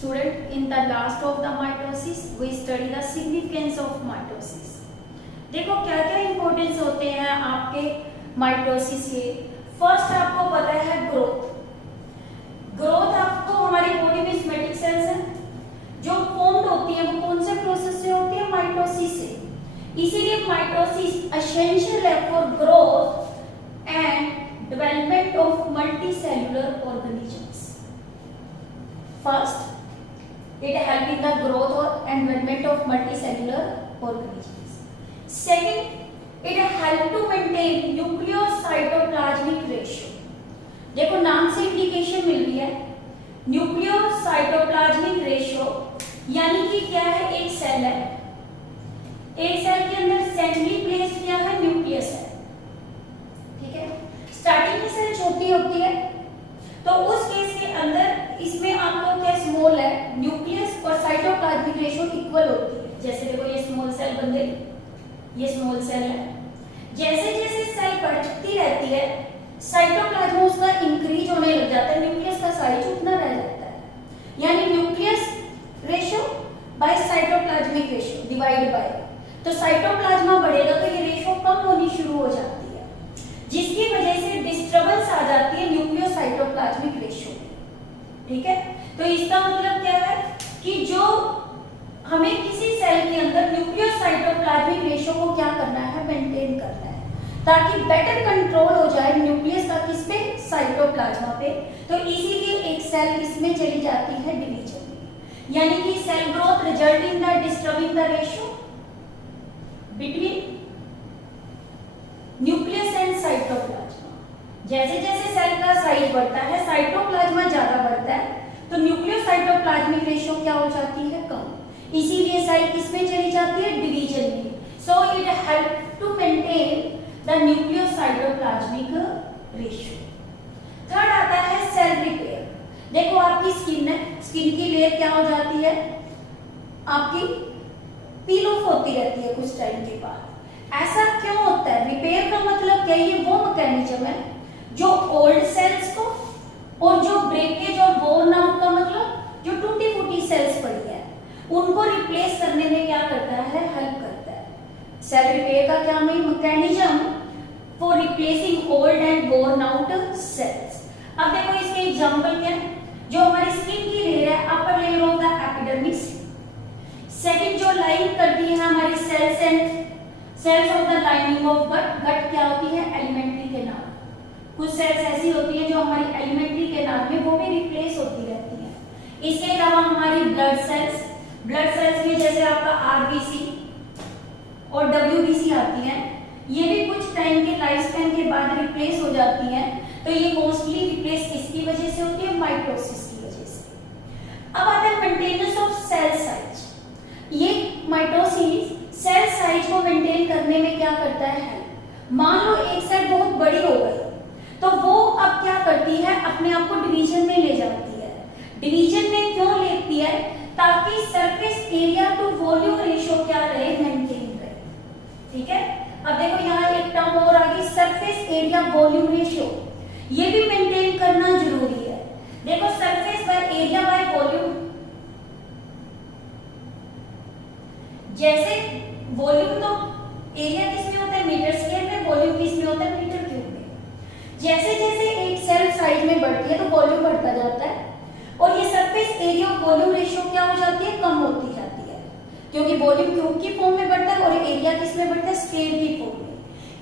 Student, in the last of the mitosis, we study the significance of mitosis. देखो क्या क्या importance होते हैं आपके माइटोसिस के। फर्स्ट आपको पता है ग्रोथ। ग्रोथ आपको हमारी बॉडी में सोमेटिक सेल्स हैं जो फॉर्म्ड होती है, वो कौन से प्रोसेस से होती है? माइटोसिस से। इसीलिए माइटोसिस एसेंशियल है for growth and development of multicellular organisms. First, it help in the growth and development of multicellular organisms. Second, it help to maintain nucleocytoplasmic ratio. देखो नाम से इंडिकेशन मिल रही है, न्यूक्लियोसाइटोप्लाज्मिक रेशियो यानी कि क्या है? एक सेल है, एक सेल के अंदर सेंट्रली प्लेस्ड क्या है? न्यूक्लियस है, ठीक है। स्टार्टिंग में सेल छोटी होती है, तो उस केस के अंदर इसमें आपको क्या स्मॉल है, न्यूक्लियस और साइटोप्लाज्मिक रेशियो इक्वल होती है। जैसे देखो ये स्मॉल सेल बन गई, ये स्मॉल सेल है। जैसे जैसे सेल बढ़ती रहती है, साइटोप्लाज्म उसका इंक्रीज होने लग जाता है, न्यूक्लियस का साइज उतना रह जाता है। यानी nucleus ratio by cytoplasmic ratio divide by, तो साइटोप्लाज्मा बढ़ेगा तो ये रेशियो कम होनी शुरू हो जाती है, जिसकी वजह से डिस्टर्बेंस आ जाती है न्यूक्लियोसाइटोप्लाज्मिक रेशियो में, ठीक है। तो इसका मतलब क्या है कि जो हमें किसी सेल के अंदर न्यूक्लियोसाइटोप्लाज्मिक रेशियो को क्या करना है? मेंटेन करना है, ताकि बेटर कंट्रोल हो जाए न्यूक्लियस का किस पे? साइटोप्लाज्मा पे। तो इसीलिए एक सेल किसमें चली जाती है? डिवीजन में। यानी कि cell growth result in the disturbing the ratio between nucleus and cytoplasm. जैसे जैसे सेल का साइज बढ़ता है, साइटोप्लाज्मा ज्यादा बढ़ता है, तो न्यूक्लियोसाइटोप्लाज्मिक रेशियो क्या हो जाती है? कम। इसीलिए सेल किसमें चली जाती है? डिवीजन में। So it help to maintain the nucleocytoplasmic ratio. Third आता है सेल रिपेयर। देखो आपकी स्किन है, स्किन की लेयर क्या हो जाती है? आपकी पील ऑफ होती रहती है कुछ टाइम के बाद। ऐसा क्यों होता है? रिपेयर का मतलब क्या? ये वो मैकेनिज्म है जो ओल्ड सेल्स को और जो ब्रेकेज और बोर्न आउट का मतलब जो टूटी फूटी सेल्स पड़ी है उनको रिप्लेस करने में क्या करता है? हेल्प करता है। सेल रिपेयर का क्या mechanism? For replacing old and worn out cells. अब देखो इसके एग्जांपल क्या है? जो हमारी स्किन की लेयर है, upper layer of the epidermis. Second जो लाइन करती है हमारी cells and cells of the lining of gut. Gut क्या होती है? Alimentary canal. कुछ सेल्स ऐसी होती है जो हमारी एलिमेंट्री कैनाल में वो भी रिप्लेस होती रहती है। इसके अलावा हमारी ब्लड सेल्स, ब्लड सेल्स में जैसे आपका आरबीसी और डब्ल्यूबीसी आती है, ये भी कुछ टाइम के लाइफ स्पैन के बाद रिप्लेस हो जाती है। तो ये मोस्टली रिप्लेस किसकी वजह से होती है? माइटोसिस की वजह से। अब आता है मेंटेनेंस ऑफ सेल साइज। ये माइटोसिस सेल साइज को मेंटेन करने में क्या करता है? मान लो एक सेल बहुत बड़ी हो गई, तो वो अब क्या करती है? अपने आप को डिवीजन में ले जाती है। डिवीजन में क्यों लेती है? ताकि surface area to volume ratio क्या रहे? मेंटेन रहे, ठीक है। अब देखो यहाँ एक टर्म और आ गई, सरफेस एरिया वॉल्यूम रेशियो। ये भी मेंटेन करना जरूरी है। देखो surface by area by volume, जैसे वॉल्यूम तो एरिया किसमें होता है? मीटर स्क्वायर में। वॉल्यूम किसमें होता है? मीटर क्यूब में। जैसे जैसे एक सेल साइज में बढ़ती है तो वॉल्यूम बढ़ता जाता है, और ये सरफेस एरिया वॉल्यूम रेशियो क्या हो जाती है? कम होती जाती है, क्योंकि वॉल्यूम क्यूब की फॉर्म में बढ़ता है और एरिया किसमें बढ़ता है? स्क्वायर की फॉर्म में।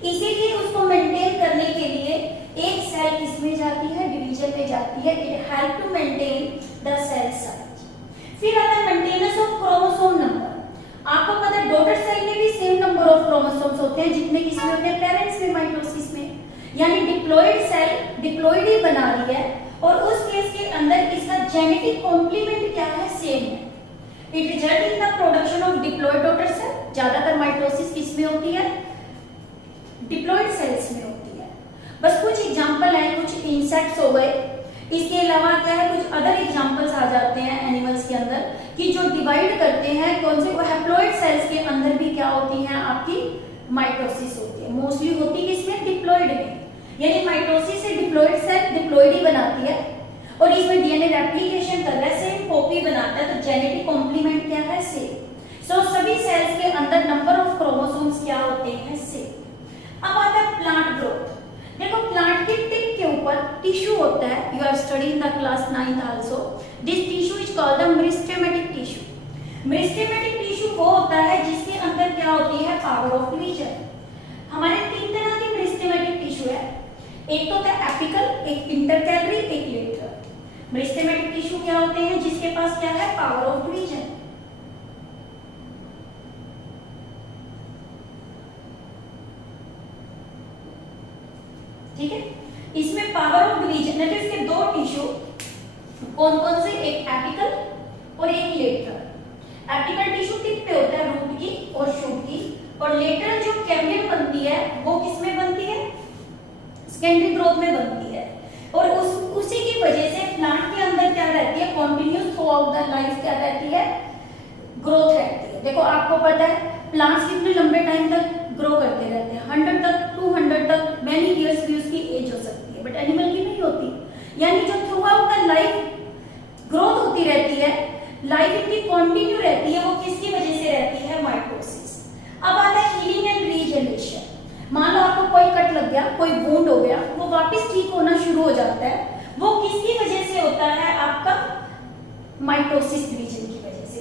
इसीलिए उसको मेंटेन करने के लिए एक सेल किसमें जाती है? डिवीजन में जाती है। It help to maintain the cell size. फिर आता है मेंटेनेंस ऑफ क्रोमोसोम नंबर। आपको पता है डॉटर सेल में भी सेम नंबर ऑफ क्रोमोसोम्स होते हैं जितने किसमें होते हैं? पेरेंट्स में, माइटोसिस में। यानी डिप्लॉइड सेल डिप्लॉइड ही बना रही है, और उस केस के अंदर इसका जेनेटिक कॉम्प्लीमेंट क्या है? सेम है। It result in the production of diploid daughter cell. ज्यादातर माइटोसिस किसमें होती है? डिप्लॉइड सेल्स में होती है। बस कुछ एग्जांपल है, कुछ इंसेक्ट्स हो गए, इसके अलावा क्या है? कुछ अदर एग्जांपल्स आ जाते हैं एनिमल्स के अंदर कि जो डिवाइड करते हैं कौन से? वो हैप्लॉइड सेल्स के अंदर भी क्या होती हैं? आपकी माइटोसिस होती है। मोस्टली होती किसमें? डिप्लॉइड में। यानी माइटोसिस से डिप्लॉइड सेल डिप्लॉइड ही बनाती है, और इसमें डीएनए रेप्लिकेशन कर रहा है, सेम कॉपी बनाता जेनेटिक कॉम्प्लीमेंट क्या है, सेम। सो सभी सेल्स के अंदर नंबर ऑफ क्रोमोसोम्स क्या होते हैं, सेम। अब आता है प्लांट ग्रोथ। देखो प्लांट के टिप के ऊपर टिश्यू होता है, you are study in the class 9th also. This tissue is called the meristematic tissue. Meristematic tissue वो होता है जिसके अंदर क्या होती है, पावर ऑफ डिवीजन। हमारे 3 तरह के मेरिस्टेमेटिक टिश्यू है, एक तो होता है एपिकल, एक इंटरकैलरी, एक लेटरल। मेरिस्टेमेटिक टिश्यू क्या होते हैं, जिसके पास क्या है, पावर ऑफ डिवीजन। ठीक है, इसमें पावर ऑफ डिवीजन है, तो इसके दो टिश्यू कौन कौन से, एक एपिकल और एक लेटरल। एपिकल टिश्यू टिप पे होता है, रूट की और शूट की, और लेटरल जो कैम्बियम बनती है वो किसमें बनती है, सेकेंडरी ग्रोथ में बनती है। और उसी की वजह से प्लांट के अंदर क्या रहती है, continuous through out the life क्या रहती है, ग्रोथ रहती है। देखो आपको पता है प्लांट्स कितने लंबे टाइम तक ग्रो करते रहते हैं, 100 तक, 200 तक, मेनी इयर्स की उसकी एज हो सकती है, बट एनिमल की नहीं होती। यानी जो through out the life growth होती रहती है, लाइफ इतनी कंटिन्यू रहती है, वो किसकी वजह से रहती है, माइटोसिस। अब आता है हीलिंग एंड रीजनरेशन। मान लो आपको कोई कट लग गया, कोई वुंड हो गया, वो वापस ठीक होना शुरू हो जाता है, वो किसकी वजह से होता है, आपका माइटोसिस डिवीजन की वजह से।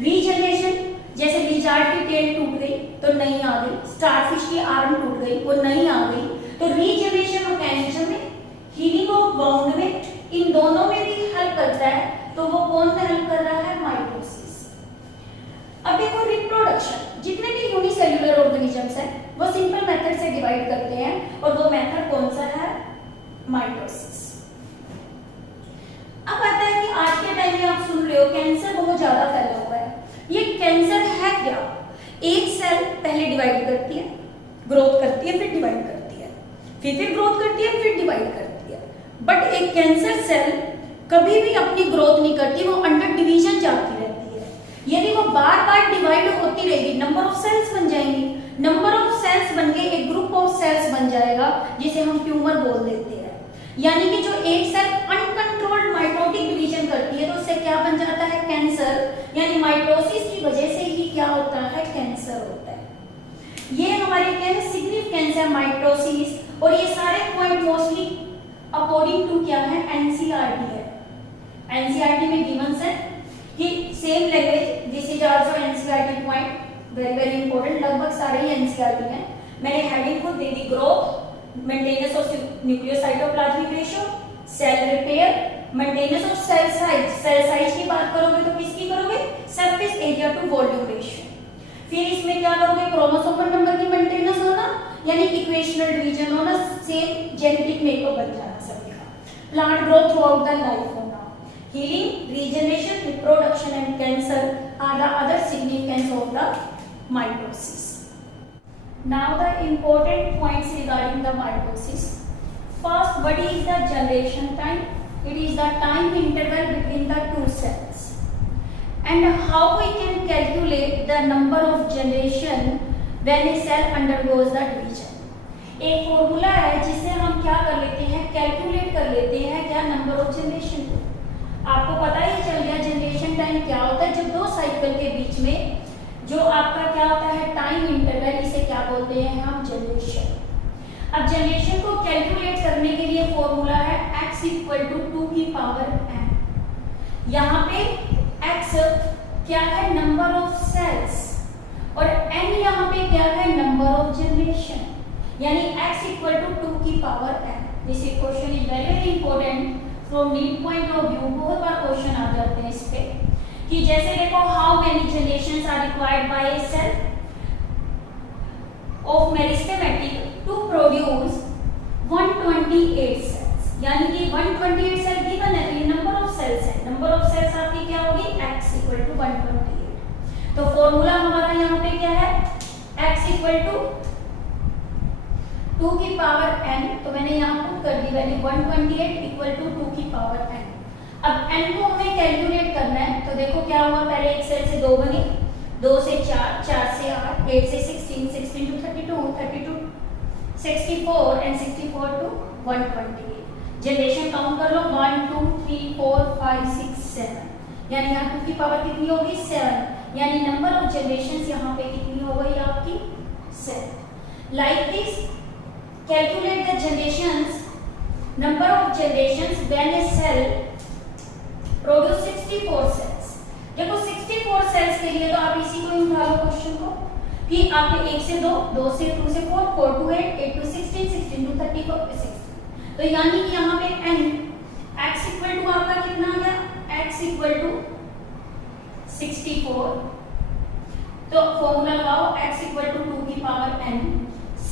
रीजनरेशन, जैसे लिजार्ड की टेल टूट गई तो नई आ गई, स्टारफिश की आर्म टूट गई वो नई आ गई, तो रीजनरेशन मैकेनिज्म में, हीलिंग ऑफ बाउंड में, इन दोनों में भी हेल्प करता है। तो वो कौन हेल्प कर रहा है, माइटोसिस। अब देखो रिप्रोडक्शन, जितने भी यूनिसेल्युलर ऑर्गेनिजम्स हैं वो सिंपल मेथड से डिवाइड करते हैं, और वो मेथड कौन सा है, माइटोसिस। अब आता है कि आज के टाइम में आप सुन रहे हो कैंसर बहुत ज्यादा फैला हुआ है। ये कैंसर है क्या, एक सेल पहले डिवाइड करती है, ग्रोथ करती है, फिर डिवाइड करती है, फिर ग्रोथ करती है, फिर डिवाइड करती है, बट एक कैंसर सेल कभी भी अपनी ग्रोथ नहीं करती, वो अंडर डिवीजन जाती रहती है। यदि वो बार बार डिवाइड होती रहेगी, नंबर ऑफ सेल्स बन जाएंगी, नंबर ऑफ सेल्स बन के एक ग्रुप ऑफ सेल्स बन जाएगा, जिसे हम ट्यूमर बोल देते हैं। यानी कि जो एक सेल अनकंट्रोल्ड माइटोटिक डिवीजन करती है तो उससे क्या बन जाता है, कैंसर। यानी माइटोसिस की वजह से ही क्या होता है, कैंसर होता है। ये हमारे क्या है, सिग्निफिकेंस है माइटोसिस, और ये सारे पॉइंट मोस्टली अकॉर्डिंग टू क्या है, एनसीईआरटी है। एनसीईआरटी में गिवंस है कि same language, this is also NCERT point, very very important, लगभग सारे ही एनसीईआरटी हैं। मैंने हेडिंग को दे दी, growth, maintenance of nucleocytoplasmic ratio, cell repair, maintenance of cell size. Cell size की बात करोगे तो किसकी करोगे, surface area to volume ratio. फिर इसमें क्या करोगे, क्रोमोसोमल नंबर की मेंटेनेंस होना, यानी इक्वेशनल डिवीजन होना, सेम जेनेटिक मेकअप बन जाना सभी का, plant growth throughout the life होना, healing, regeneration, reproduction and cancer are the other significance of the mitosis. Now the important points regarding the mitosis. First, what is the generation time? It is the time interval between the two cells. And how we can calculate the number of generation when a cell undergoes the division? एक formula है जिससे हम क्या कर लेते हैं, calculate कर लेते हैं क्या, नंबर ऑफ जनरेशन को। आपको पता ही चल गया जनरेशन टाइम क्या होता है, जब दो साइकिल के बीच में जो आपका क्या होता है, टाइम इंटरवल, इसे क्या बोलते हैं हम, जनरेशन। अब जनरेशन को कैलकुलेट करने के लिए फॉर्मूला है x इक्वल टू 2 की पावर n। यहाँ पे x क्या है, नंबर ऑफ सेल्स, और n यहाँ पे क्या है, नंबर ऑफ जनरेशन, यानी x इक्वल टू 2 की power n। This equation is very very important from NEET point of view, बहुत बार क्वेश्चन आ जाते हैं इस पे, कि जैसे देखो how many generations are required by a cell of meristematic to produce 128 cells, यानी कि 128 सेल गिवन है, तो ये नंबर ऑफ सेल्स है, नंबर ऑफ सेल्स आपकी क्या होगी, x इक्वल टू 128। तो फॉर्मूला हमारा यहाँ पे क्या है, x इक्वल टू 2 की पावर n, तो मैंने यहाँ पुट कर दी वैल्यू 128 इक्वल टू 2 की पावर n। अब n को हमें कैलकुलेट करना है, तो देखो क्या हुआ, पहले एक सेल से 2 बनी, 2 से 4, 4 से 8, 8 से 16, 16 to 32, 32 64 and 64 to 128। Generation count कर लो, 1 2 3 4 5 6 7, यानी यहाँ 2 की पावर कितनी होगी 7, यानी नंबर ऑफ जनरेशंस यहाँ पे कितनी हो गई आपकी 7। Like this calculate the generations, number of generations when a cell produce 64 cells. देखो 64 सेल्स के लिए तो आप इसी को ही उठा लो क्वेश्चन को कि आपने 1 से 2, 2 से 2 से 4, 4 to 8, 8 to 16, 16 to 34, 16। तो यानी कि यहाँ पे n x इक्वल टू आपका कितना आ गया, x इक्वल टू 64। तो फॉर्मूला लगाओ x इक्वल टू 2 की पावर n,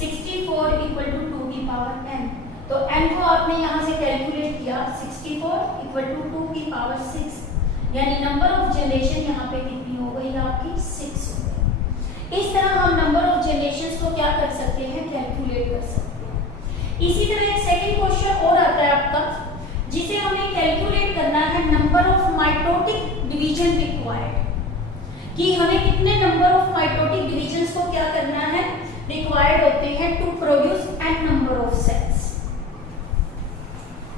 64 इक्वल टू 2 की पावर n। तो n को आपने यहाँ से कैलकुलेट किया, 64 इक्वल टू 2 की पावर 6, यानी नंबर ऑफ जनरेशन यहाँ पे कितनी हो गई आपकी 6 हो गई। इस तरह हम नंबर ऑफ जनरेशंस को क्या कर सकते हैं, कैलकुलेट कर सकते हैं। इसी तरह एक सेकंड क्वेश्चन और आता है आपका, जिसे हमें कैलकुलेट करना है number of mitotic division required, कि हमें कितने नंबर ऑफ माइटोटिक डिवीजंस को क्या करना है, रिक्वायर्ड होते हैं to produce n number of cells.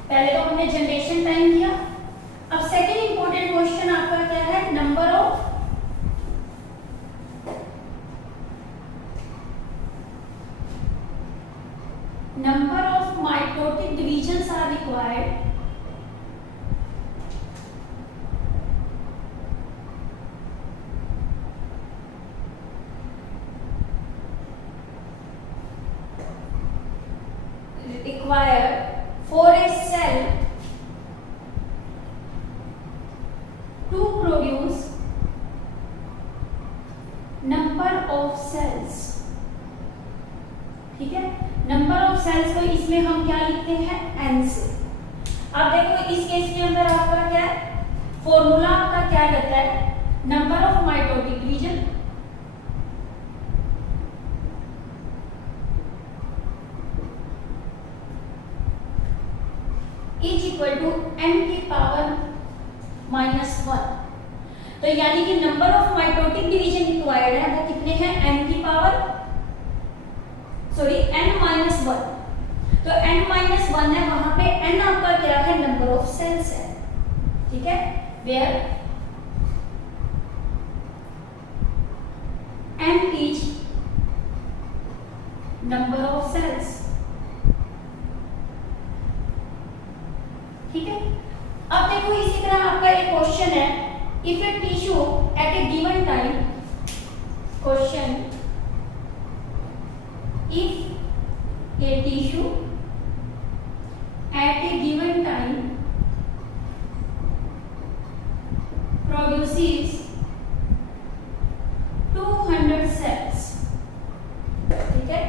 पहले तो हमने जनरेशन टाइम किया, अब सेकंड इंपॉर्टेंट क्वेश्चन आपका क्या है, number of mitotic divisions are required for a cell to produce number of cells। ठीक है, नंबर ऑफ सेल्स को इसमें हम क्या लिखते हैं, n से। अब देखो इस केस के अंदर आपका क्या है, फॉर्मूला आपका क्या रहता है, number of mitotic division is equal to n की पावर -1। तो यानी कि number of mitotic division required है वो कितने हैं, n की पावर n-1। तो n-1 है, वहां पे n आपका क्या है, नंबर ऑफ सेल्स है। ठीक है, where n is number of cells. ठीक है, अब देखो इसी तरह आपका एक क्वेश्चन है, if a tissue at a given time, question if a tissue at a given time produces 200 cells। ठीक है,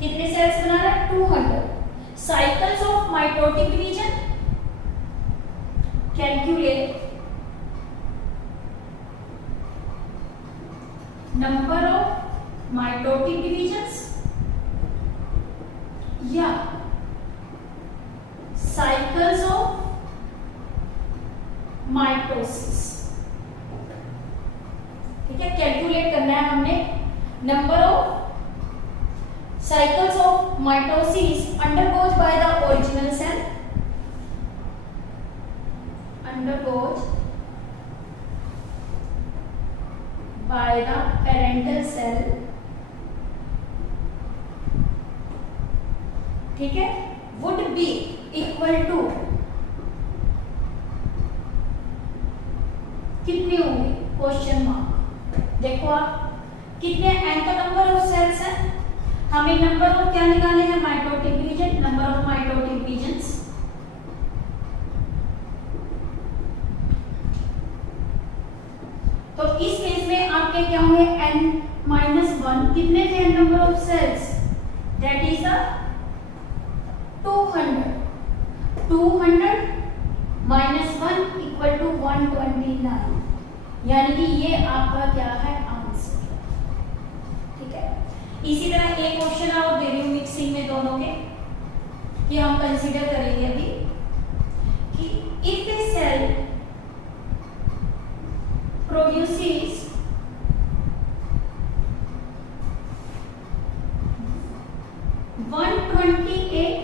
कितने सेल्स बना रहा है, 200। Cycles of mitotic division, calculate number of mitotic divisions या साइकिल्स ऑफ माइटोसिस। ठीक है, कैलकुलेट करना है हमने number of cycles of mitosis undergoes by the original cell, undergoes by the parental cell. ठीक है, वुड बी इक्वल टू कितने होंगे, क्वेश्चन मार्क। देखो आप कितने n का नंबर ऑफ सेल्स है, हमें नंबर ऑफ क्या निकालने हैं, mitotic division, number of mitotic divisions. तो इस केस में आपके क्या होंगे, n-1 कितने थे number of cells, that is 200 -1 equal to 129, यानी कि ये आपका क्या है, आंसर। ठीक है, इसी तरह एक क्वेश्चन और दे रही हूँ मिक्सिंग में दोनों के, कि हम कंसीडर करेंगे अभी कि if a cell produces 128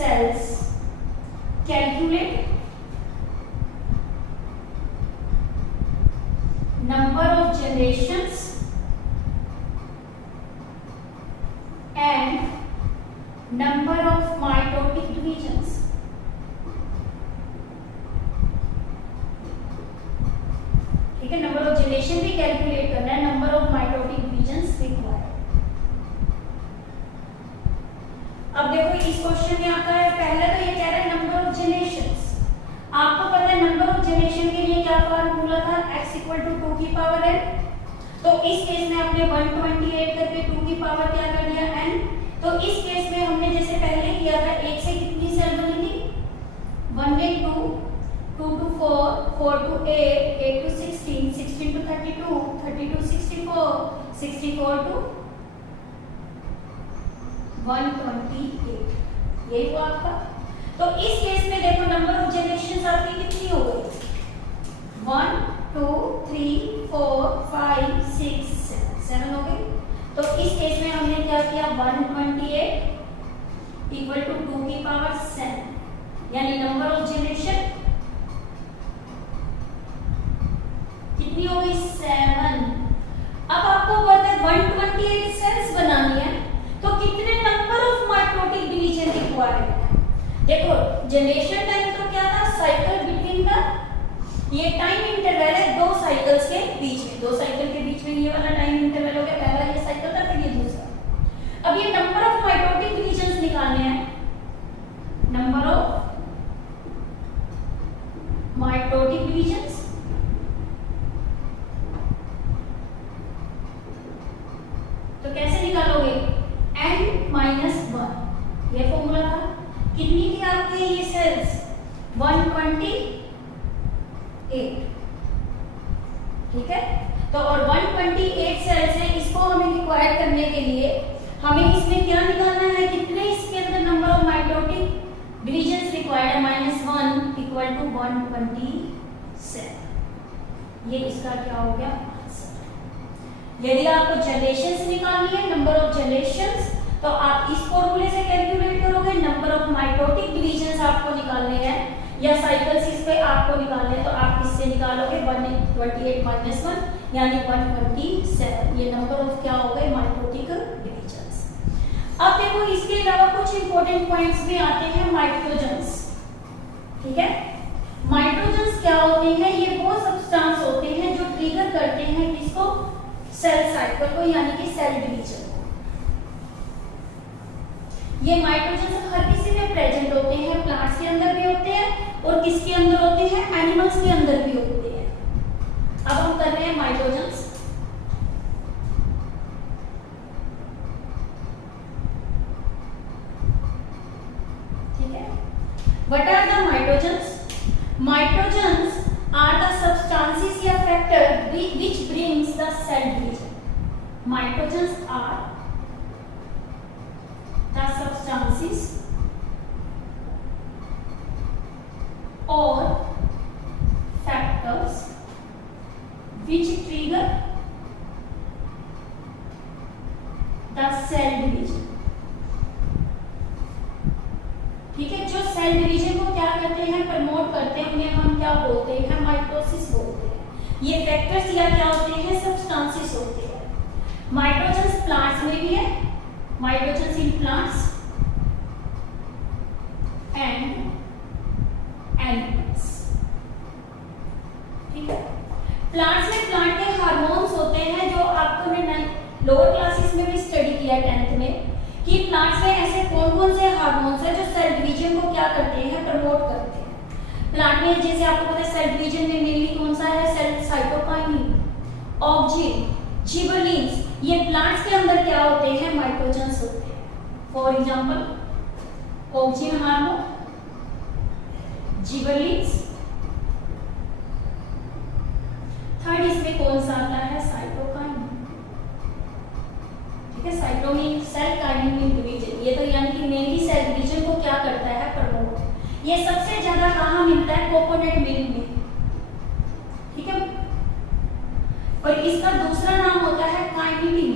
cells, calculate number of generations and number of mitotic divisions. ठीक है, नंबर ऑफ जनरेशन भी कैलकुलेट करना है, number of mitotic divisions required. अब देखो इस क्वेश्चन में आता है, पहले तो ये कह रहा है नंबर ऑफ जनरेशंस। आपको पता है नंबर ऑफ जनरेशन के लिए क्या फॉर्मूला था, x = 2 की पावर n। तो इस केस में आपने 128 करके 2 की पावर क्या कर दिया n। तो इस केस में हमने जैसे पहले किया था, एक से कितनी सेल बनेगी, 1 में 2, 2 to 4, 4 to 8, 8 to 16, 16 to 32, 30 to 64, 64 to 128, यही हुआ आपका। तो इस केस में देखो नंबर ऑफ जनरेशंस आपकी कितनी हो गई, 1 2 3 4 5 6 7 हो गई। तो इस केस में हमने क्या किया, 128 = 2 की पावर 7, यानी नंबर ऑफ जनरेशन कितनी हो गई, 7। अब आपको पता है 128 सेल्स बनानी है, तो कितने number of mitotic division required है। देखो जनरेशन टाइम तो क्या था, साइकिल बिटवीन द, ये टाइम इंटरवल है 2 साइकिल्स के बीच में, 2 साइकिल के बीच में ये वाला टाइम इंटरवल हो गया, पहला ये साइकिल था फिर ये दूसरा। अब ये नंबर ऑफ माइटोटिक डिवीजन्स निकालने हैं, नंबर ऑफ माइटोटिक डिवीजन्स। तो कैसे निकालोगे, n-1, ये फॉर्मूला था। कितनी थी आपके ये सेल्स, 128, ठीक है। तो और 128 सेल्स हैं, इसको हमें रिक्वायर करने के लिए हमें इसमें क्या निकालना है, कितने इसके अंदर number of mitotic divisions required है, -1 = 127। ये इसका क्या हो गया आंसर। यदि आपको जनरेशंस निकालनी है, नंबर ऑफ जनरेशंस, तो आप इस फॉर्मूले से कैलकुलेट करोगे। नंबर ऑफ माइटोटिक डिविजन्स आपको निकालने हैं या साइकिल्स इस पे आपको निकालने हैं, तो आप इससे निकालोगे 128 - 1 यानी 127। ये नंबर ऑफ क्या हो गए, माइटोटिक डिविजन्स। अब देखो इसके अलावा कुछ इंपॉर्टेंट पॉइंट्स भी आते हैं, माइटोजेंस, ठीक है। माइटोजेंस क्या होते हैं, ये वो सब्सटेंस होते हैं जो ट्रिगर करते हैं किसको, सेल साइकिल को, यानी कि सेल डिवीजन। ये माइटोजेंस हर किसी में प्रेजेंट होते हैं, प्लांट्स के अंदर भी होते हैं और किसके अंदर होते हैं, एनिमल्स के अंदर भी होते हैं। अब हम कर रहे हैं माइटोजेंस। ठीक है, what are the mitogens? Mitogens are the substances या factor which brings the cell division. Mitogens are the substances or factors which trigger the cell division. ठीक है, जो सेल डिवीजन को क्या करते हैं, प्रमोट करते हैं, उन्हें हम क्या बोलते हैं, माइटोसिस बोलते हैं। ये फैक्टर्स या क्या होते हैं, सब्सटेंसेस होते हैं। माइटोजेंस प्लांट्स में भी है, माइटोजेंस इन प्लांट्स एंड एनिमल्स। ठीक है, प्लांट्स में प्लांट के हार्मोन्स होते हैं, जो आपने लोअर क्लासेस में भी स्टडी किया 10th में, कि प्लांट्स में ऐसे कौन कौन से हार्मोन्स हैं जो सेल डिवीजन को क्या करते हैं, प्रमोट करते हैं। प्लांट में जैसे आपको पता है सेल डिवीजन में मेनली कौन सा है, सेल साइटोकाइनिन, ऑक्जिन, जिबरलिन्स। ये प्लांट्स के अंदर क्या होते हैं, माइटोजेंस होते हैं। For example auxin hormone, gibberellins. Third इसमें कौन सा आता है, साइटोकाइनिन। ठीक है, साइटोकाइनिन सेल काइनेटिक डिवीजन, ये तो यानी कि मेनली सेल डिवीजन को क्या करता है, प्रमोट। ये सबसे ज्यादा कहाँ मिलता है, कोकोनट मिल्क में। ठीक है, और इसका दूसरा नाम होता है काइनेटिन।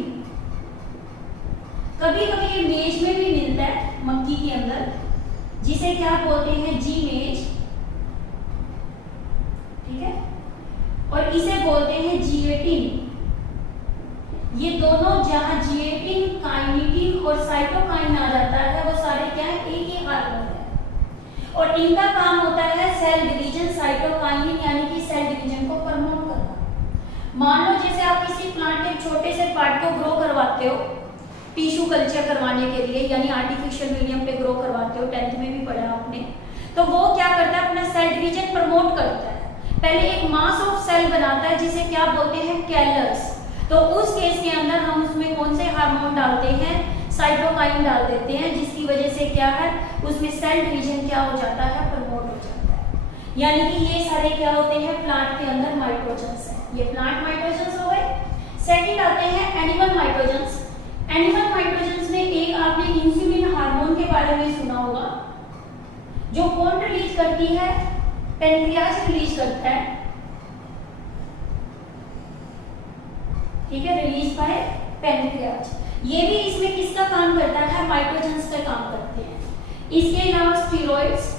कभी कभी ये मेज में भी मिलता है, मक्की के अंदर, जिसे क्या बोलते हैं, जी मेज। ठीक है, और इसे बोलते हैं जिएटिन। ये दोनों जहां जिएटिन, काइनेटिन और साइटोकाइन आ जाता है वो सारे क्या है, एक ही हार्मोन है और इनका काम होता है सेल डिवीजन, साइटोकाइन यानी कि सेल डिवीजन को प्रमोट करना। मान लो जैसे आप किसी प्लांट के छोटे से पार्ट को ग्रो करवाते हो टिश्यू कल्चर करवाने के लिए, यानी आर्टिफिशियल मीडियम पे ग्रो करवाते हो, 10th में भी पढ़ा आपने, तो वो क्या करता है, अपना सेल डिवीजन प्रमोट करता है। पहले एक मास ऑफ सेल बनाता है जिसे क्या बोलते हैं, कैलस। तो उस केस के अंदर हम उसमें कौन से हार्मोन डालते हैं, साइटोकाइन डाल देते हैं, जिसकी वजह से क्या है, उसमें सेल डिवीजन क्या हो जाता है, प्रमोट हो जाता है। यानी कि ये सारे क्या होते हैं, प्लांट के अंदर माइटोजेंस है। ये प्लांट माइटोजेंस हो गए। सेकंड आते हैं एनिमल माइटोजेंस। एनिमल माइटोजेंस में एक आपने इंसुलिन हार्मोन के बारे में सुना होगा, जो कौन रिलीज करती है, पेनक्रियाज रिलीज करता है, ठीक है, रिलीज बाय पेनक्रियाज। ये भी इसमें किसका काम करता है, माइटोजेंस का काम करते हैं। इसके अलावा स्टेरॉइड्स,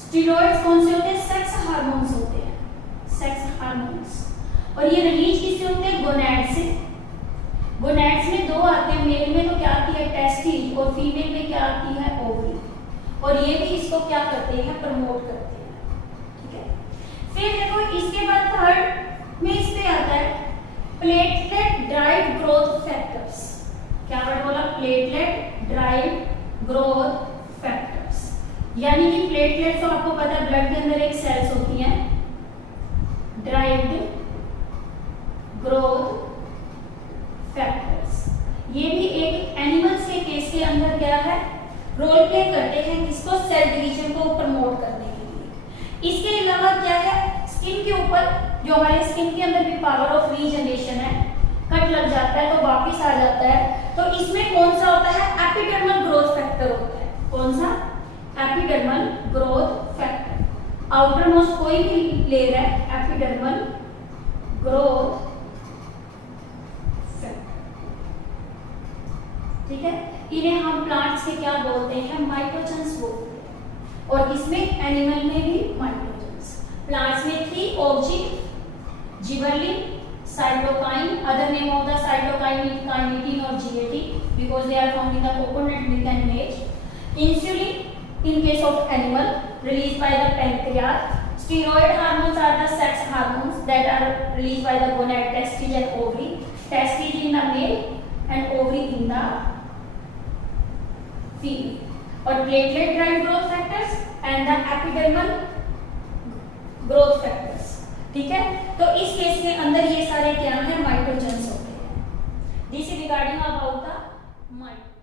स्टेरॉइड्स कौन से होते हैं, सेक्स हार्मोन्स होते हैं, सेक्स हार्मोन्स। और ये रिलीज किससे होते हैं, गोनैड से। गोनैड्स में दो आते हैं, मेल में तो क्या आती है, टेस्टिस, और फीमेल में क्या आती है, ओवरी। और ये भी इसको क्या करते हैं, प्रमोट करते हैं, ठीक है। फिर देखो इसके बाद थर्ड में इस पे आता है प्लेटलेट ड्राइव ग्रोथ फैक्टर्स। क्या वर्ड बोला, प्लेटलेट ड्राइव ग्रोथ फैक्टर्स। यानी कि प्लेटलेट तो आपको पता है ब्लड के अंदर एक सेल्स होती हैं, ड्राइव्ड ग्रोथ फैक्टर्स। ये भी एक एनिमल्स के केस के अंदर क्या है, रोल प्ले करते हैं, किसको, सेल डिवीजन को प्रमोट करने के लिए। इसके अलावा क्या है, स्किन के ऊपर, जो हमारे स्किन के अंदर भी पावर ऑफ रीजनरेशन है, कट लग जाता है तो वापिस आ जाता है, तो इसमें कौन सा होता है, एपिडर्मल ग्रोथ फैक्टर होता है। कौन सा, epidermal growth factor. Outer most कोई भी लेयर है, एपिडर्मल ग्रोथ फैक्टर, ठीक है। इन्हें हम प्लांट्स के क्या बोलते हैं, माइटोजेंस बोलते हैं। और इसमें एनिमल में भी माइटोजेंस। प्लांट्स में थी auxin, gibberellin, cytokine, other name of the cytokine kinetin और zeatin, because they are found in the coconut milk and maize. Insulin in case of animal, release by the pancreas. Steroid hormones are the sex hormones that are released by the gonad, testes and ovary. Testes in the male and ovary in the female. और platelet derived growth factors and the epidermal growth factors, ठीक है। तो इस case के अंदर ये सारे क्या हैं, माइटोजेंस होते हैं। This is regarding about the माइटोजेंस।